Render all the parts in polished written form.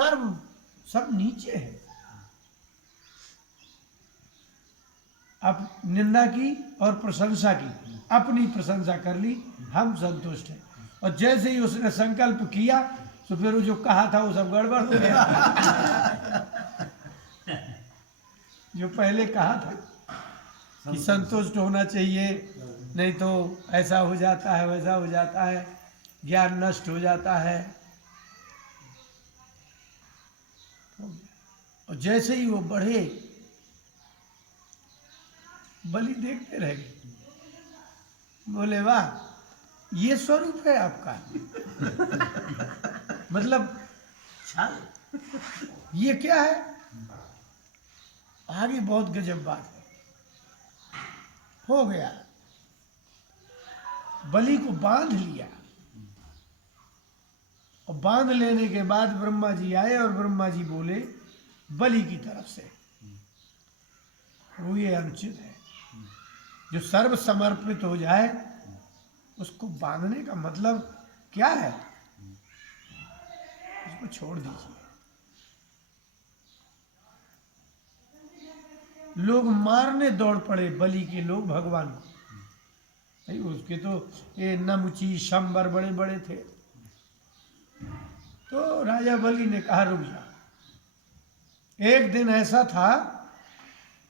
सर्व सब नीचे है। अब निंदा की और प्रशंसा की, अपनी प्रशंसा कर ली, हम संतुष्ट हैं। और जैसे ही उसने संकल्प किया तो फिर वो जो कहा था वो सब गड़बड़ हो गया। जो पहले कहा था कि संतुष्ट होना चाहिए, नहीं तो ऐसा हो जाता है, वैसा हो जाता है, ज्ञान नष्ट हो जाता है। और जैसे ही वो बढ़े, बलि देखते रह गए, बोले वाह ये स्वरूप है आपका। मतलब ये क्या है? आगे बहुत गजब बात है। हो गया, बलि को बांध लिया, और बांध लेने के बाद ब्रह्मा जी आए और ब्रह्मा जी बोले बलि की तरफ से, वो ये अनुचित है। जो सर्व समर्पित हो जाए उसको बांधने का मतलब क्या है? उसको छोड़ दीजिए। लोग मारने दौड़ पड़े बलि के लोग भगवान को। भाई उसके तो ये नमुची शंबर बड़े बड़े थे। तो राजा बलि ने कहा रुक जा, एक दिन ऐसा था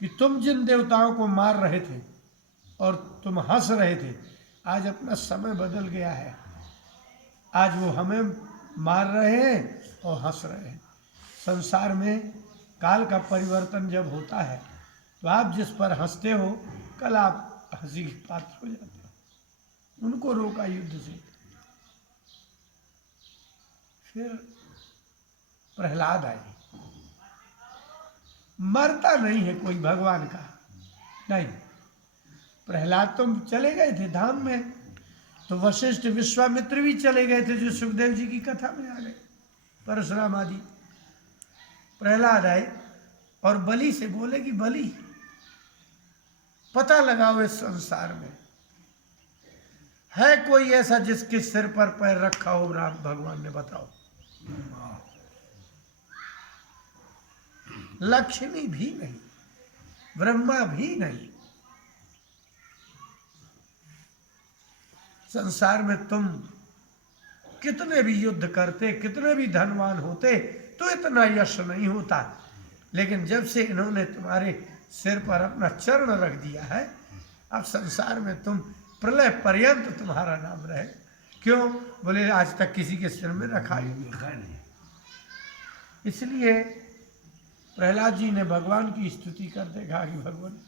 कि तुम जिन देवताओं को मार रहे थे और तुम हंस रहे थे, आज अपना समय बदल गया है। आज वो हमें मार रहे हैं और हंस रहे हैं। संसार में काल का परिवर्तन जब होता है तो आप जिस पर हंसते हो, कल आप हंसी के पात्र हो जाते हो। उनको रोका युद्ध से। फिर प्रहलाद आए। मरता नहीं है कोई भगवान का, नहीं। प्रहलाद तो चले गए थे धाम में, तो वशिष्ठ विश्वामित्र भी चले गए थे, जो सुखदेव जी की कथा में आ गए, परशुराम आदि। प्रहलाद आए और बलि से बोले कि बलि पता लगाओ इस संसार में है कोई ऐसा जिसके सिर पर पैर रखा हो राम भगवान ने, बताओ। लक्ष्मी भी नहीं, ब्रह्मा भी नहीं। संसार में तुम कितने भी युद्ध करते, कितने भी धनवान होते, तो इतना यश नहीं होता। लेकिन जब से इन्होंने तुम्हारे सिर पर अपना चरण रख दिया है, अब संसार में तुम प्रलय पर्यंत तुम्हारा नाम रहे। क्यों? बोले आज तक किसी के सिर में रखा ही नहीं। इसलिए प्रहलाद जी ने भगवान की स्तुति करते कहा कि भगवान,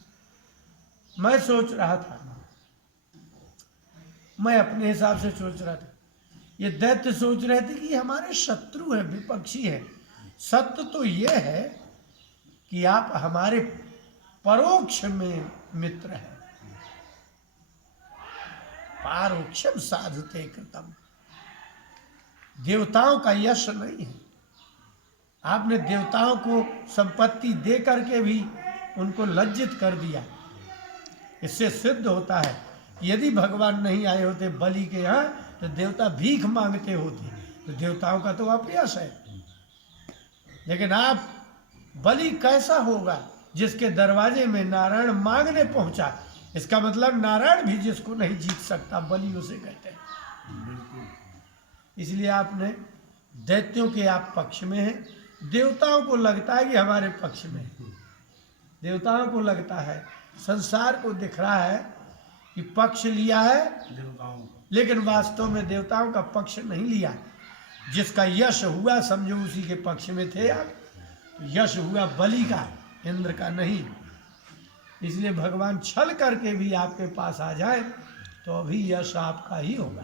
मैं सोच रहा था, मैं अपने हिसाब से सोच रहा था, ये दैत्य सोच रहे थे कि हमारे शत्रु है, विपक्षी है। सत्य तो ये है कि आप हमारे परोक्ष में मित्र हैं। पारोक्षम साधते कृतम। देवताओं का यश नहीं है। आपने देवताओं को संपत्ति दे करके भी उनको लज्जित कर दिया। इससे सिद्ध होता है यदि भगवान नहीं आए होते बलि के यहाँ, तो देवता भीख मांगते होते, तो देवताओं का तो अपयश है। लेकिन आप, बलि कैसा होगा जिसके दरवाजे में नारायण मांगने पहुंचा। इसका मतलब नारायण भी जिसको नहीं जीत सकता, बलि उसे कहते हैं। इसलिए आपने दैत्यों के आप पक्ष में हैं, देवताओं को लगता है कि हमारे पक्ष में है। देवताओं को लगता है, संसार को दिख रहा है कि पक्ष लिया है देवताओं, लेकिन वास्तव में देवताओं का पक्ष नहीं लिया। जिसका यश हुआ समझो उसी के पक्ष में थे आप। तो यश हुआ बलि का, इंद्र का नहीं। इसलिए भगवान छल करके भी आपके पास आ जाए तो अभी यश आपका ही होगा।